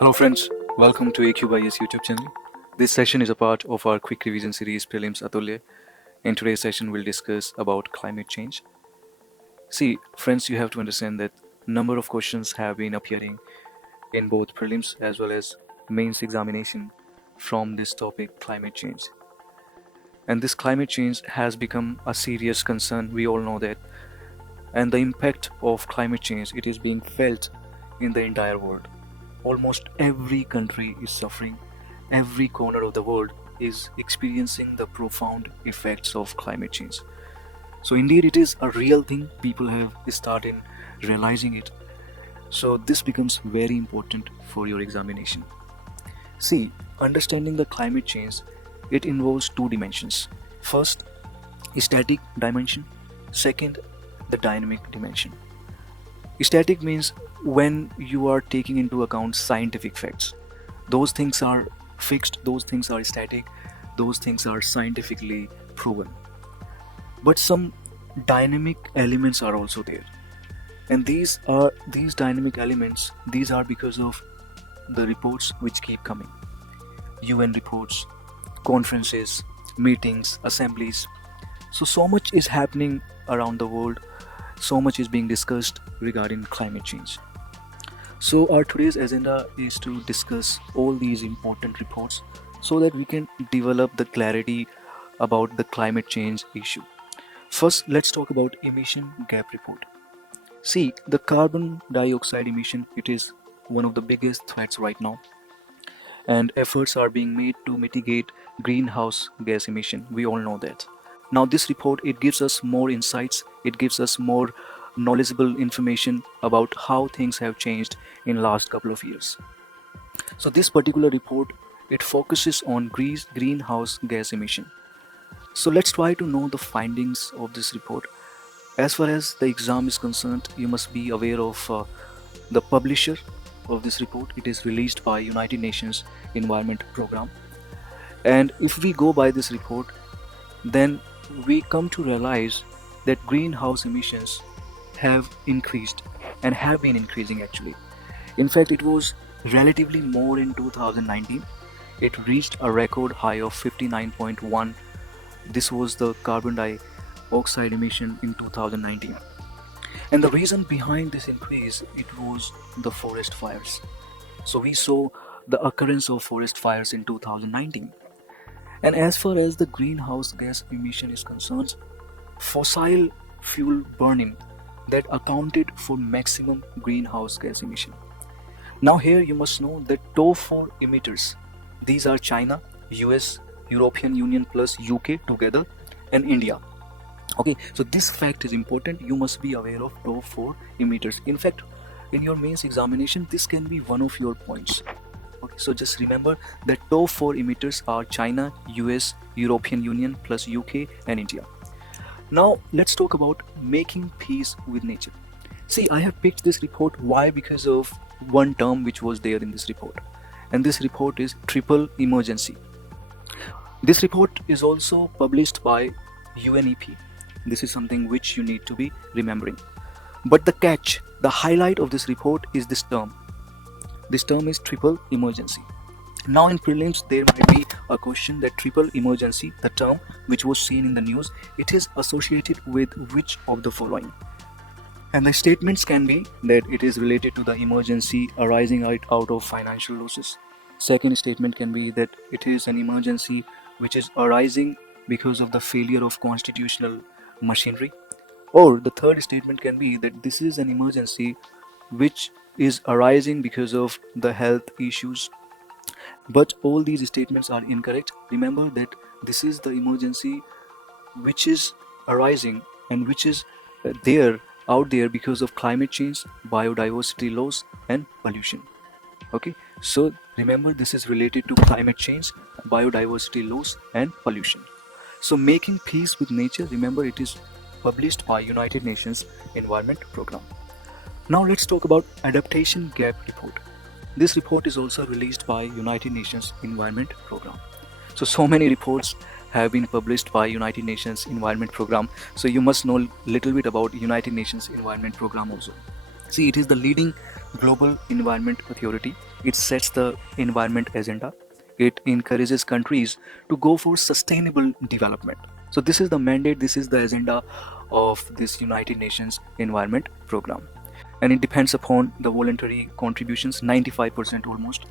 Hello friends, welcome to Upsc Ias YouTube channel. This session is a part of our quick revision series Prelims Atulya. In today's session we'll discuss about climate change. See, friends, you have to understand that number of questions have been appearing in both prelims as well as mains examination from this topic climate change. And this climate change has become a serious concern, we all know that. And the impact of climate change, it is being felt in the entire world. Almost every country is suffering. Every corner of the world is experiencing the profound effects of climate change. So indeed it is a real thing. People have started realizing it. So this becomes very important for your examination. See, understanding the climate change, it involves two dimensions. First, static dimension. Second, the dynamic dimension. Static means when you are taking into account scientific facts. Those things are fixed, those things are static, those things are scientifically proven. But some dynamic elements are also there. And these dynamic elements, these are because of the reports which keep coming. UN reports, conferences, meetings, assemblies. So much is happening around the world. So much is being discussed regarding climate change. So our today's agenda is to discuss all these important reports so that we can develop the clarity about the climate change issue. First, let's talk about Emission Gap Report. See, the carbon dioxide emission, it is one of the biggest threats right now. And efforts are being made to mitigate greenhouse gas emission. We all know that. Now this report, it gives us more insights, it gives us more knowledgeable information about how things have changed in last couple of years. So this particular report, it focuses on greenhouse gas emission. So let's try to know the findings of this report. As far as the exam is concerned, you must be aware of the publisher of this report. It is released by United Nations Environment Program. And if we go by this report, then we come to realize that greenhouse emissions have increased and have been increasing actually. In fact, it was relatively more in 2019. It reached a record high of 59.1. This was the carbon dioxide emission in 2019. And the reason behind this increase, it was the forest fires. So we saw the occurrence of forest fires in 2019. And as far as the greenhouse gas emission is concerned, fossil fuel burning that accounted for maximum greenhouse gas emission. Now here you must know that top 4 emitters, these are China, US, European Union plus UK together, and India. Okay, so this fact is important. You must be aware of top 4 emitters. In fact, in your mains examination, this can be one of your points. Okay, so just remember that top 4 emitters are China, US, European Union plus UK and India. Now let's talk about making peace with nature. See, I have picked this report. Why? Because of one term which was there in this report. And this report is triple emergency. This report is also published by UNEP. This is something which you need to be remembering. But the catch, the highlight of this report is this term. This term is triple emergency. Now in prelims, there might be a question that triple emergency, the term which was seen in the news, it is associated with which of the following? And the statements can be that it is related to the emergency arising out of financial losses. Second statement can be that it is an emergency which is arising because of the failure of constitutional machinery. Or the third statement can be that this is an emergency which is arising because of the health issues. But all these statements are incorrect. Remember that this is the emergency which is arising and which is out there because of climate change, biodiversity loss and pollution. Okay, so remember this is related to climate change, biodiversity loss and pollution. So making peace with nature, remember it is published by United Nations Environment Program. Now let's talk about Adaptation Gap Report. This report is also released by United Nations Environment Program. So many reports have been published by United Nations Environment Program. So you must know little bit about United Nations Environment Program also. See, it is the leading global environment authority It sets the environment agenda. It encourages countries to go for sustainable development. So this is the mandate, this is the agenda of this United Nations Environment Program. And it depends upon the voluntary contributions, 95% almost.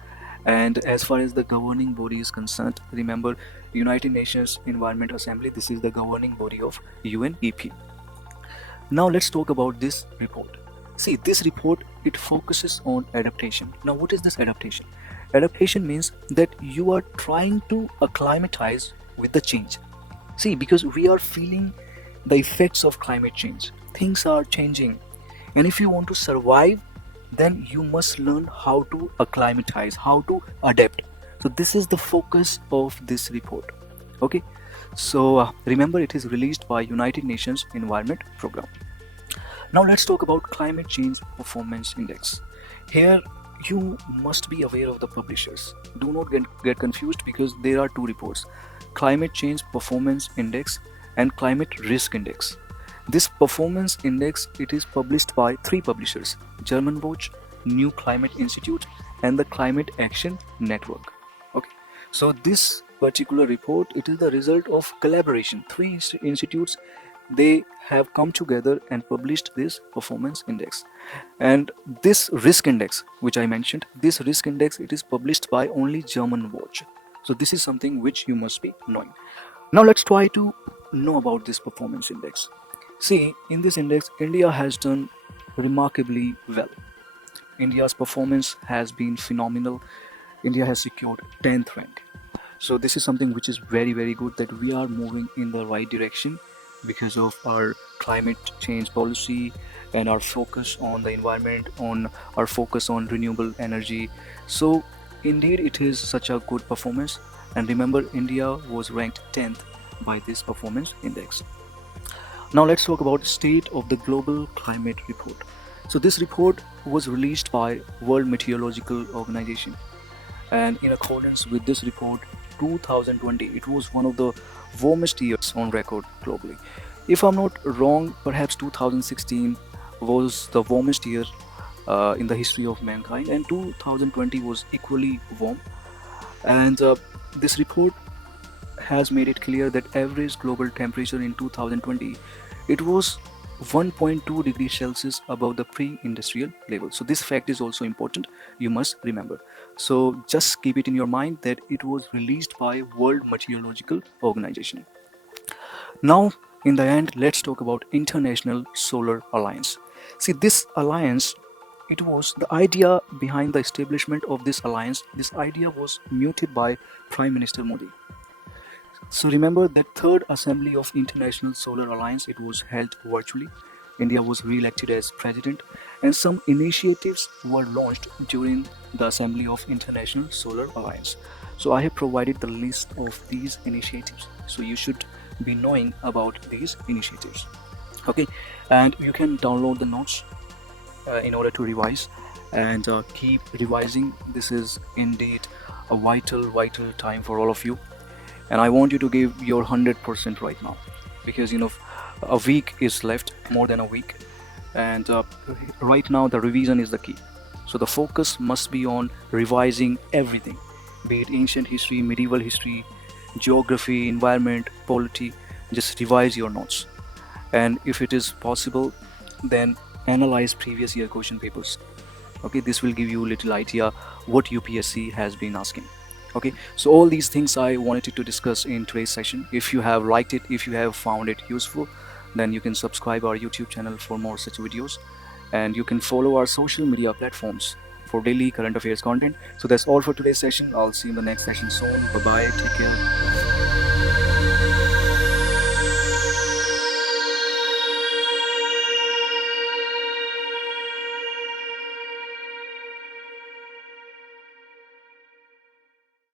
And as far as the governing body is concerned, remember, United Nations Environment Assembly, this is the governing body of UNEP. Now let's talk about this report. See, this report, it focuses on adaptation. Now what is this adaptation? Adaptation means that you are trying to acclimatize with the change. See, because we are feeling the effects of climate change. Things are changing. And if you want to survive, then you must learn how to acclimatize, how to adapt. So this is the focus of this report. Okay. So remember, it is released by United Nations Environment Program. Now let's talk about Climate Change Performance Index. Here you must be aware of the publishers. Do not get confused, because there are two reports: Climate Change Performance Index and Climate Risk Index. This performance index, it is published by three publishers: German Watch, New Climate Institute, and the Climate Action Network. Okay, so this particular report, it is the result of collaboration. Three institutes, they have come together and published this performance index. And this risk index which I mentioned, this risk index, it is published by only German Watch. So this is something which you must be knowing. Now let's try to know about this performance index. See, in this index, India has done remarkably well. India's performance has been phenomenal. India has secured 10th rank. So this is something which is very, very good, that we are moving in the right direction because of our climate change policy and our focus on the environment, on our focus on renewable energy. So indeed, it is such a good performance. And remember, India was ranked 10th by this performance index. Now let's talk about state of the global climate report. So this report was released by World Meteorological Organization, and in accordance with this report, 2020, it was one of the warmest years on record globally. If I'm not wrong, perhaps 2016 was the warmest year in the history of mankind, and 2020 was equally warm. And this report has made it clear that average global temperature in 2020, it was 1.2 degrees Celsius above the pre-industrial level. So this fact is also important, you must remember. So just keep it in your mind that it was released by World Meteorological Organization. Now, in the end, let's talk about International Solar Alliance. See, this alliance, it was the idea behind the establishment of this alliance. This idea was mooted by Prime Minister Modi. So remember that third assembly of International Solar Alliance, it was held virtually. India was re-elected as president, and some initiatives were launched during the assembly of International Solar Alliance. So I have provided the list of these initiatives, so you should be knowing about these initiatives. Okay, and you can download the notes in order to revise, and keep revising. This is indeed a vital time for all of you, and I want you to give your 100% right now, because a week is left, more than a week, and right now the revision is the key. So the focus must be on revising everything, be it ancient history, medieval history, geography, environment, polity. Just revise your notes, and if it is possible, then analyze previous year question papers. Okay, this will give you a little idea what UPSC has been asking. Okay, so all these things I wanted to discuss in today's session. If you have liked it, if you have found it useful, then you can subscribe our YouTube channel for more such videos, and you can follow our social media platforms for daily current affairs content. So that's all for today's session. I'll see you in the next session soon. Bye bye, take care.